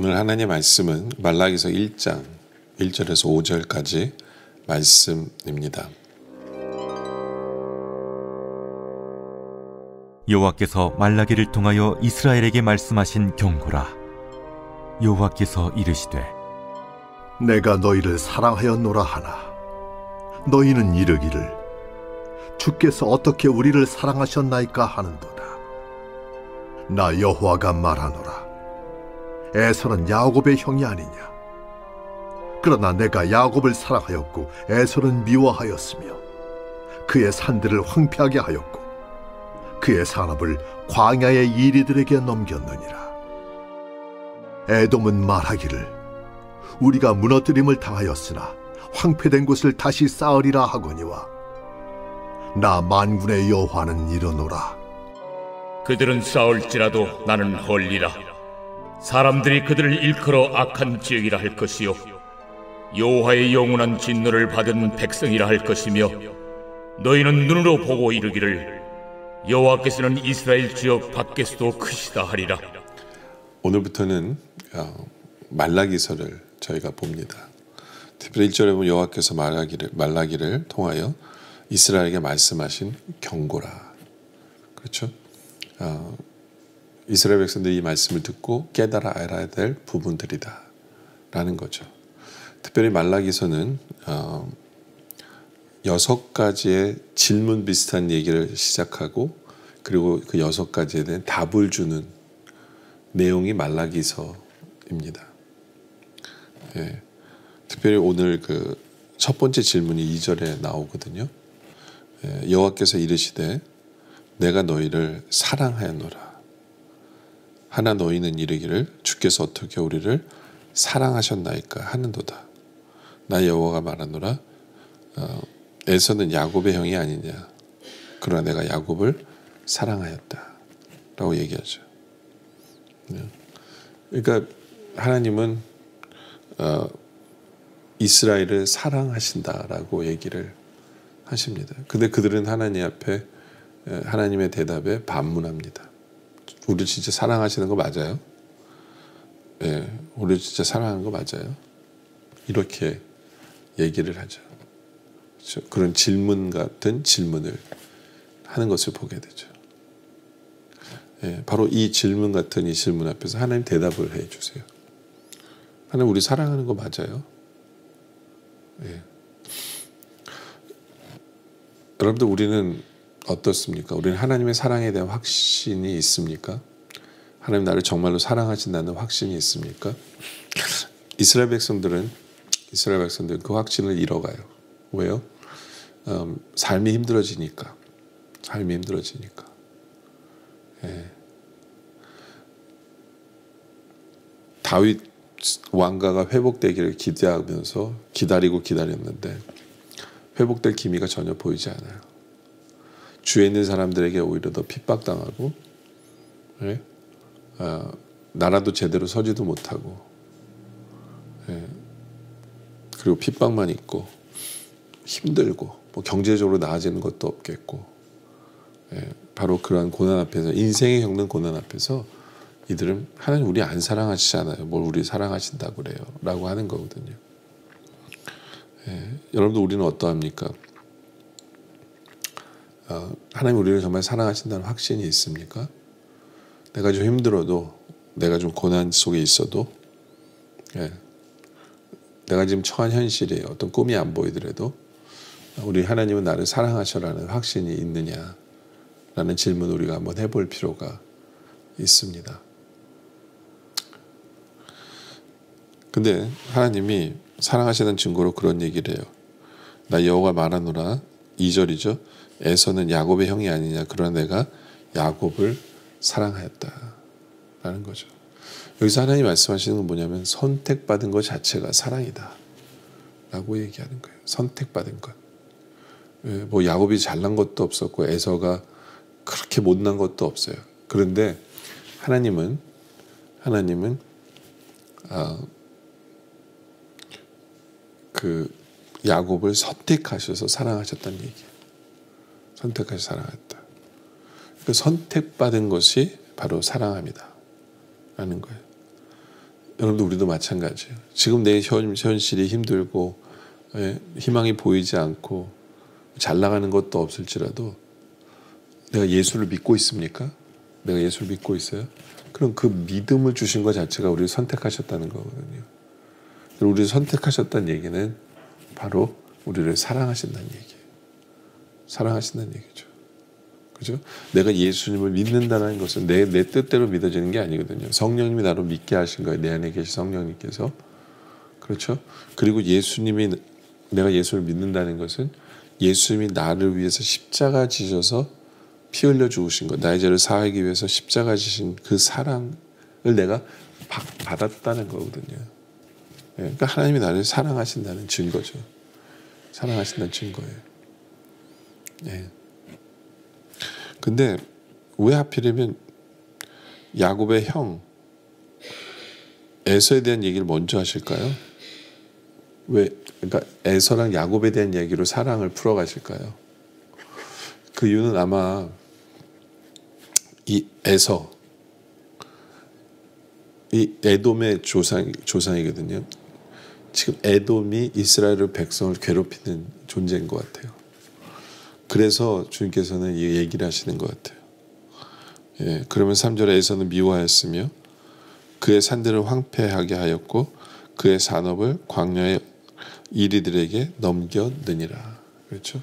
오늘 하나님의 말씀은 말라기서 1장 1절에서 5절까지 말씀입니다. 여호와께서 말라기를 통하여 이스라엘에게 말씀하신 경고라. 여호와께서 이르시되 내가 너희를 사랑하였노라 하나 너희는 이르기를 주께서 어떻게 우리를 사랑하셨나이까 하는도다. 나 여호와가 말하노라. 에서는 야곱의 형이 아니냐. 그러나 내가 야곱을 사랑하였고 에서는 미워하였으며 그의 산들을 황폐하게 하였고 그의 산업을 광야의 이리들에게 넘겼느니라. 에돔은 말하기를 우리가 무너뜨림을 당하였으나 황폐된 곳을 다시 쌓으리라 하거니와 나 만군의 여호와는 이르노라. 그들은 싸울지라도 나는 헐리라. 사람들이 그들을 일컬어 악한 지역이라 할 것이요 여호와의 영원한 진노를 받은 백성이라 할 것이며 너희는 눈으로 보고 이르기를 여호와께서는 이스라엘 지역 밖에서도 크시다 하리라. 오늘부터는 말라기서를 저희가 봅니다. 특별히 1절에 보면 여호와께서 말라기를 통하여 이스라엘에게 말씀하신 경고라. 그렇죠? 이스라엘 백성들이 이 말씀을 듣고 깨달아 알아야 될 부분들이다 라는 거죠. 특별히 말라기서는 6가지의 질문 비슷한 얘기를 시작하고 그리고 그 6가지에 대한 답을 주는 내용이 말라기서입니다. 예. 특별히 오늘 그 첫 번째 질문이 2절에 나오거든요. 예. 여호와께서 이르시되 내가 너희를 사랑하였노라. 하나 너희는 이르기를 주께서 어떻게 우리를 사랑하셨나이까 하는도다. 나 여호와가 말하노라. 에서는 야곱의 형이 아니냐. 그러나 내가 야곱을 사랑하였다 라고 얘기하죠. 그러니까 하나님은 이스라엘을 사랑하신다라고 얘기를 하십니다. 근데 그들은 하나님 앞에 하나님의 대답에 반문합니다. 우리 진짜 사랑하시는 거 맞아요? 예, 우리 진짜 사랑하는 거 맞아요? 이렇게 얘기를 하죠. 그렇죠? 그런 질문 같은 질문을 하는 것을 보게 되죠. 예, 바로 이 질문 같은 이 질문 앞에서 하나님 대답을 해 주세요. 하나님 우리 사랑하는 거 맞아요? 예. 여러분들 우리는 어떻습니까? 우리는 하나님의 사랑에 대한 확신이 있습니까? 하나님 나를 정말로 사랑하신다는 확신이 있습니까? 이스라엘 백성들은 그 확신을 잃어가요. 왜요? 삶이 힘들어지니까. 예. 다윗 왕가가 회복되기를 기대하면서 기다렸는데 회복될 기미가 전혀 보이지 않아요. 주에 있는 사람들에게 오히려 더 핍박당하고, 예? 나라도 제대로 서지도 못하고, 예? 그리고 핍박만 있고 힘들고 뭐 경제적으로 나아지는 것도 없겠고, 예? 바로 그러한 고난 앞에서 인생에 겪는 고난 앞에서 이들은 하나님 우리 안 사랑하시잖아요. 뭘 우리 사랑하신다고 그래요 라고 하는 거거든요. 예, 여러분들 우리는 어떠합니까? 하나님 우리를 정말 사랑하신다는 확신이 있습니까? 내가 좀 힘들어도 내가 좀 고난 속에 있어도 예, 내가 지금 처한 현실에 어떤 꿈이 안 보이더라도 우리 하나님은 나를 사랑하셔라는 확신이 있느냐라는 질문을 우리가 한번 해볼 필요가 있습니다. 근데 하나님이 사랑하시는 증거로 그런 얘기를 해요. 나 여호와 말하노라 2절이죠. 에서는 야곱의 형이 아니냐. 그러나 내가 야곱을 사랑하였다 라는 거죠. 여기서 하나님 말씀하시는 건 뭐냐면 선택받은 것 자체가 사랑이다 라고 얘기하는 거예요. 선택받은 것. 뭐 야곱이 잘난 것도 없었고 에서가 그렇게 못난 것도 없어요. 그런데 하나님은 그 야곱을 선택하셔서 사랑하셨다는 얘기예요. 선택하셔서 사랑했다. 그 선택받은 것이 바로 사랑합니다 라는 거예요. 여러분도 우리도 마찬가지예요. 지금 내 현실이 힘들고 희망이 보이지 않고 잘 나가는 것도 없을지라도 내가 예수를 믿고 있습니까? 내가 예수를 믿고 있어요? 그럼 그 믿음을 주신 것 자체가 우리를 선택하셨다는 거거든요. 우리를 선택하셨다는 얘기는 바로 우리를 사랑하신다는 얘기예요. 사랑하신다는 얘기죠. 그죠? 내가 예수님을 믿는다는 것은 내 뜻대로 믿어지는 게 아니거든요. 성령님이 나로 믿게 하신 거예요. 내 안에 계신 성령님께서. 그렇죠? 그리고 내가 예수를 믿는다는 것은 예수님이 나를 위해서 십자가 지셔서 피 흘려 죽으신 것, 나의 죄를 사하기 위해서 십자가 지신 그 사랑을 내가 받았다는 거거든요. 그러니까 하나님이 나를 사랑하신다는 증거죠. 사랑하신다는 증거예요. 근데 왜 하필이면 야곱의 형 에서에 대한 얘기를 먼저 하실까요? 왜 그러니까 에서랑 야곱에 대한 얘기로 사랑을 풀어가실까요? 그 이유는 아마 이 에서 이 에돔의 조상이거든요. 지금 에돔이 이스라엘 백성을 괴롭히는 존재인 것 같아요. 그래서 주님께서는 이 얘기를 하시는 것 같아요. 그러면 3절에 에서는 미워하였으며 그의 산들을 황폐하게 하였고 그의 산업을 광야의 이리들에게 넘겼느니라. 그렇죠?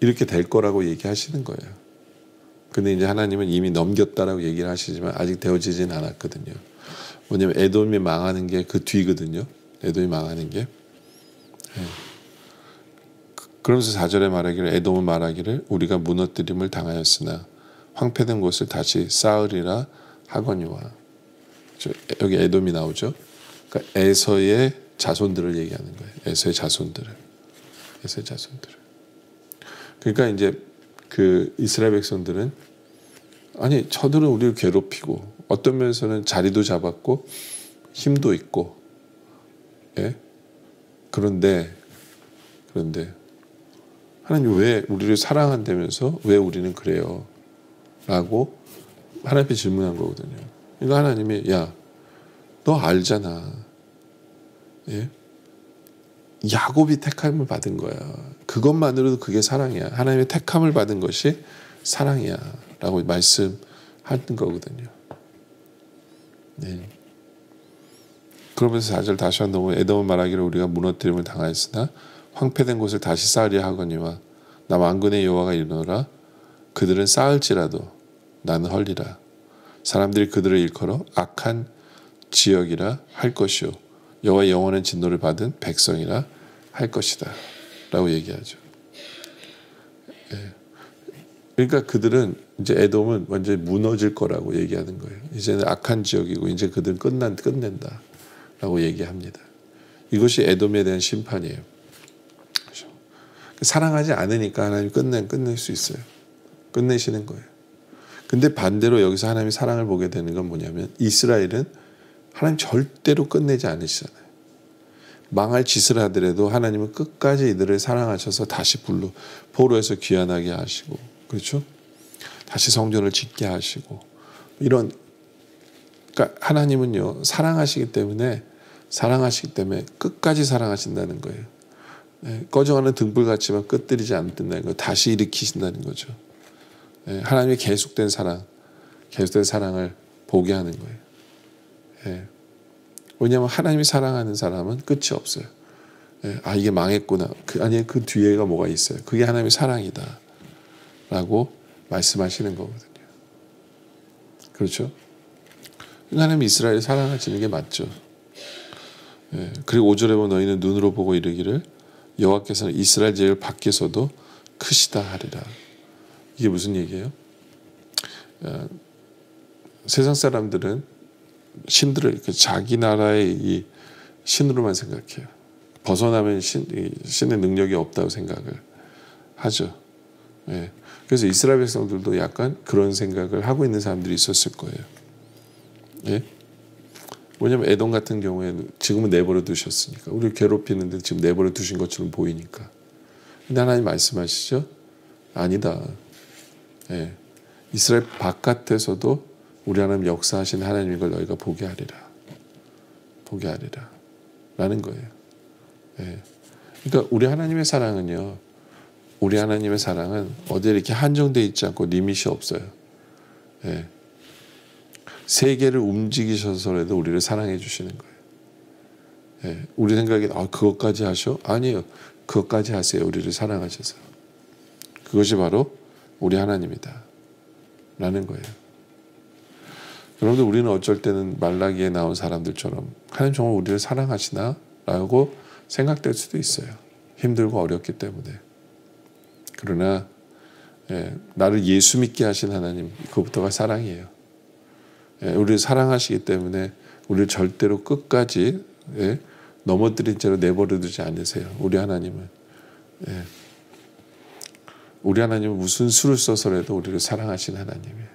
이렇게 될 거라고 얘기하시는 거예요. 근데 이제 하나님은 이미 넘겼다라고 얘기를 하시지만 아직 되어지진 않았거든요. 뭐냐면 에돔이 망하는 게 그 뒤거든요. 에돔이 망하는 게. 그러면서 4절에 말하기를 에돔은 말하기를 우리가 무너뜨림을 당하였으나 황폐된 곳을 다시 쌓으리라 하거니와. 여기 에돔이 나오죠. 그러니까 에서의 자손들을 얘기하는 거예요. 에서의 자손들을. 그러니까 이제 그 이스라엘 백성들은 아니 저들은 우리를 괴롭히고 어떤 면에서는 자리도 잡았고 힘도 있고 그런데 하나님 왜 우리를 사랑한다면서 왜 우리는 그래요? 라고 하나님께 질문한 거거든요. 그러니까 하나님이 야 너 알잖아. 야곱이 택함을 받은 거야. 그것만으로도 그게 사랑이야. 하나님의 택함을 받은 것이 사랑이야. 라고 말씀하는 거거든요. 그러면서 4절 다시 한번 보면 에돔은 말하기를 우리가 무너뜨림을 당하였으나 황폐된 곳을 다시 쌓으려 하거니와 나 만군의 여호와가 이르노라 그들은 쌓을지라도 나는 헐리라. 사람들이 그들을 일컬어 악한 지역이라 할 것이요 여호와의 영원한 진노를 받은 백성이라 할 것이다 라고 얘기하죠. 그러니까 그들은 이제 에돔은 완전히 무너질 거라고 얘기하는 거예요. 이제는 악한 지역이고 이제 그들은 끝낸다 라고 얘기합니다. 이것이 에돔에 대한 심판이에요. 그렇죠? 사랑하지 않으니까 하나님이 끝낼 수 있어요. 끝내시는 거예요. 근데 반대로 여기서 하나님이 사랑을 보게 되는 건 뭐냐면 이스라엘은 하나님 절대로 끝내지 않으시잖아요. 망할 짓을 하더라도 하나님은 끝까지 이들을 사랑하셔서 다시 포로에서 귀환하게 하시고 그렇죠? 다시 성전을 짓게 하시고 이런 그러니까 하나님은요 사랑하시기 때문에 끝까지 사랑하신다는 거예요. 꺼져가는 등불 같지만 끝들이지 않는다는 거 다시 일으키신다는 거죠. 하나님의 계속된 사랑을 보게 하는 거예요. 왜냐하면 하나님이 사랑하는 사람은 끝이 없어요. 이게 망했구나. 그 뒤에가 뭐가 있어요. 그게 하나님의 사랑이다. 라고 말씀하시는 거거든요. 그렇죠? 하나님이 이스라엘을 사랑하시는 게 맞죠. 그리고 5절에 보면 너희는 눈으로 보고 이르기를 여호와께서는 이스라엘 제일 밖에서도 크시다 하리라. 이게 무슨 얘기예요? 세상 사람들은 신들을 자기 나라의 이 신으로만 생각해요. 벗어나면 신의 능력이 없다고 생각을 하죠. 그래서 이스라엘 백성들도 약간 그런 생각을 하고 있는 사람들이 있었을 거예요. 왜냐하면 에돔 같은 경우에는 지금은 내버려 두셨으니까 우리를 괴롭히는데 지금 내버려 두신 것처럼 보이니까. 근데 하나님 말씀하시죠? 아니다. 이스라엘 바깥에서도 우리 하나님 역사하신 하나님인 걸 너희가 보게 하리라. 보게 하리라 라는 거예요. 예. 그러니까 우리 하나님의 사랑은요, 우리 하나님의 사랑은 어디에 이렇게 한정되어 있지 않고 리밋이 없어요. 예. 세계를 움직이셔서라도 우리를 사랑해 주시는 거예요. 예. 우리 생각에 그것까지 하셔? 아니에요. 그것까지 하세요. 우리를 사랑하셔서. 그것이 바로 우리 하나님이다 라는 거예요. 여러분들, 우리는 어쩔 때는 말라기에 나온 사람들처럼 하나님 정말 우리를 사랑하시나? 라고 생각될 수도 있어요. 힘들고 어렵기 때문에. 그러나 나를 예수 믿게 하신 하나님, 그것부터가 사랑이에요. 우리를 사랑하시기 때문에 우리를 절대로 끝까지 넘어뜨린 채로 내버려 두지 않으세요. 우리 하나님은. 우리 하나님은 무슨 수를 써서라도 우리를 사랑하신 하나님이에요.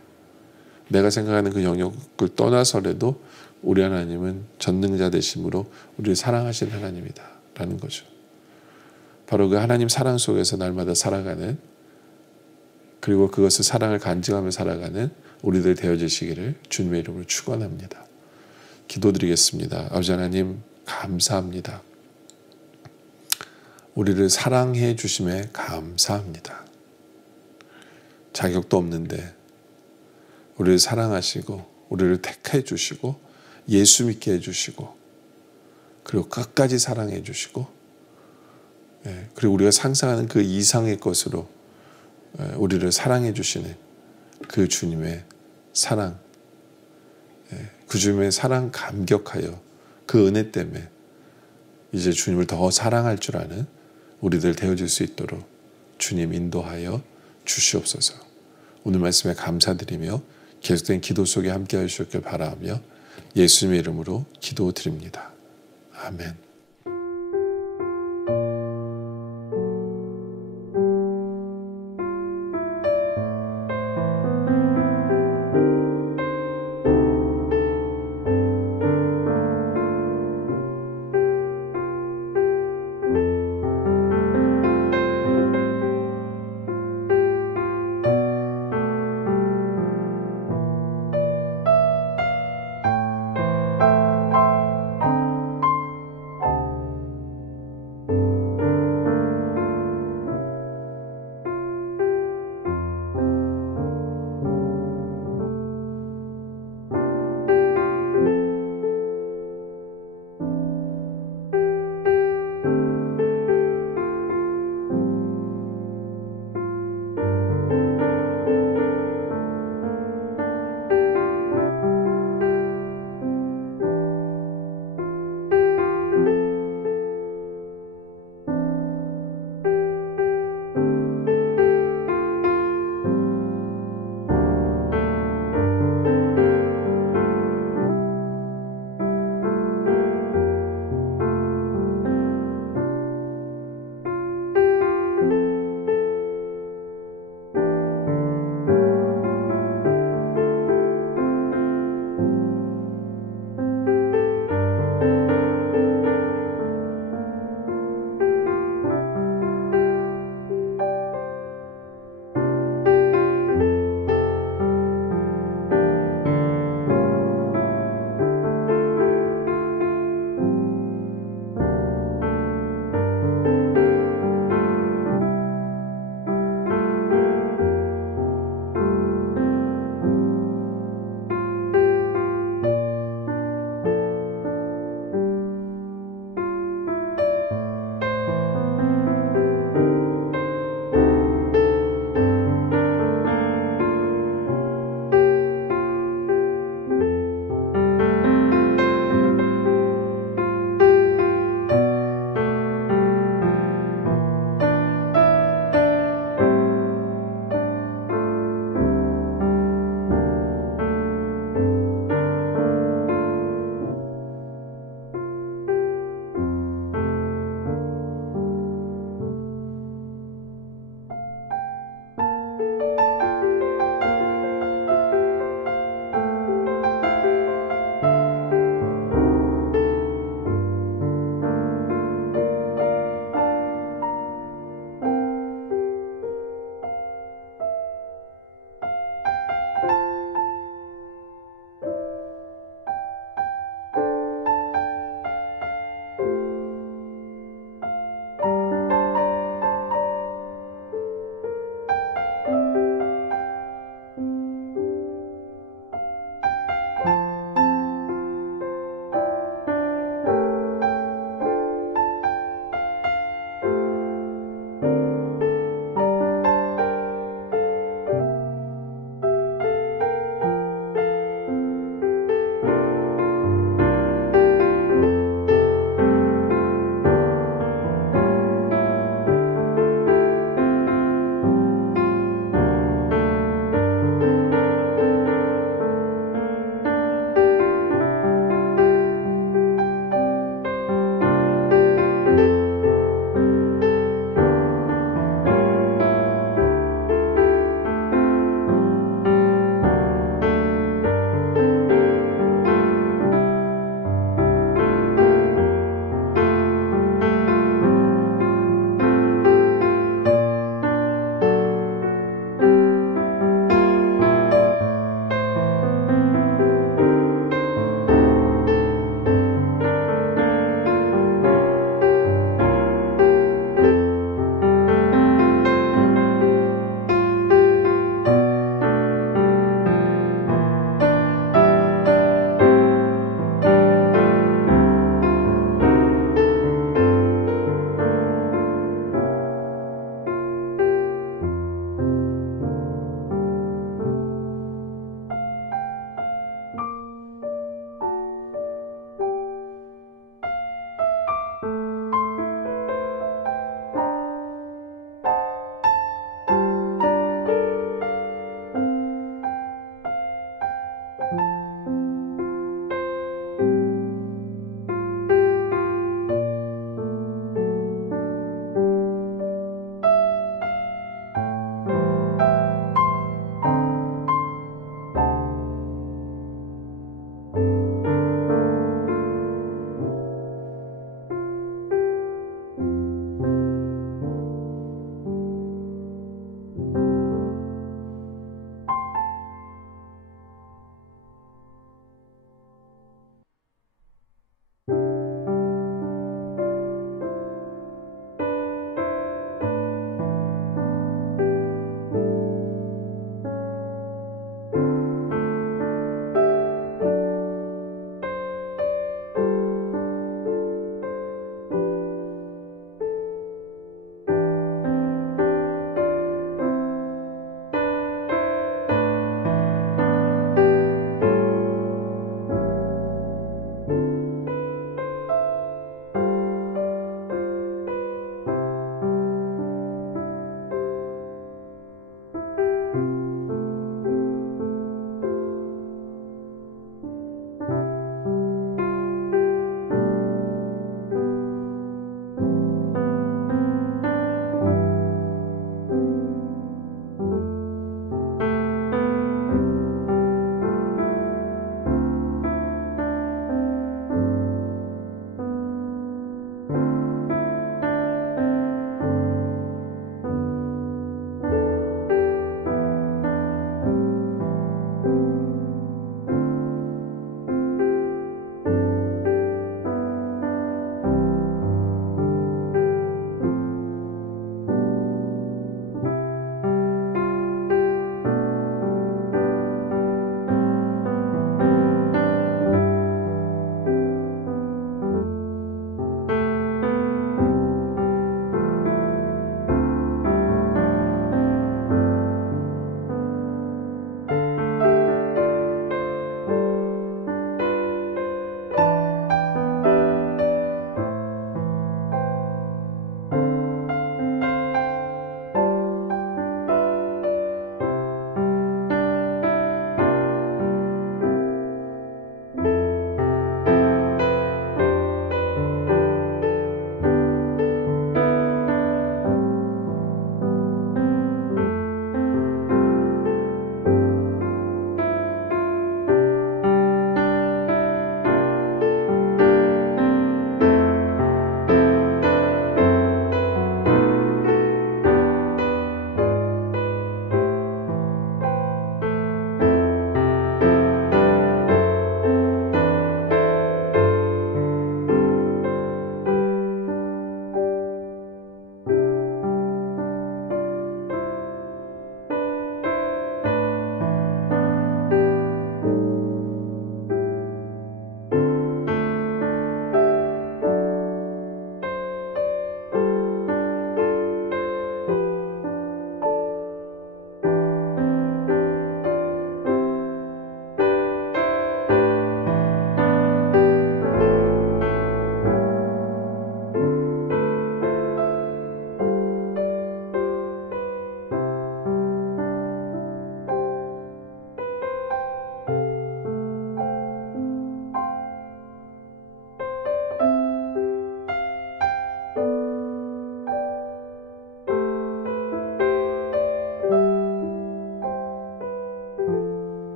내가 생각하는 그 영역을 떠나서라도 우리 하나님은 전능자 되심으로 우리를 사랑하신 하나님이다 라는 거죠. 바로 그 하나님 사랑 속에서 날마다 살아가는, 그리고 그것을 사랑을 간증하며 살아가는 우리들 되어지시기를 주님의 이름으로 축원합니다. 기도드리겠습니다. 아버지 하나님, 감사합니다. 우리를 사랑해 주심에 감사합니다. 자격도 없는데 우리를 사랑하시고 우리를 택해 주시고 예수 믿게 해주시고, 그리고 끝까지 사랑해 주시고, 그리고 우리가 상상하는 그 이상의 것으로 우리를 사랑해 주시는 그 주님의 사랑, 그 주님의 사랑 감격하여 그 은혜 때문에 이제 주님을 더 사랑할 줄 아는 우리들 되어질 수 있도록 주님 인도하여 주시옵소서. 오늘 말씀에 감사드리며 계속된 기도 속에 함께 하시길 바라며 예수님의 이름으로 기도드립니다. 아멘.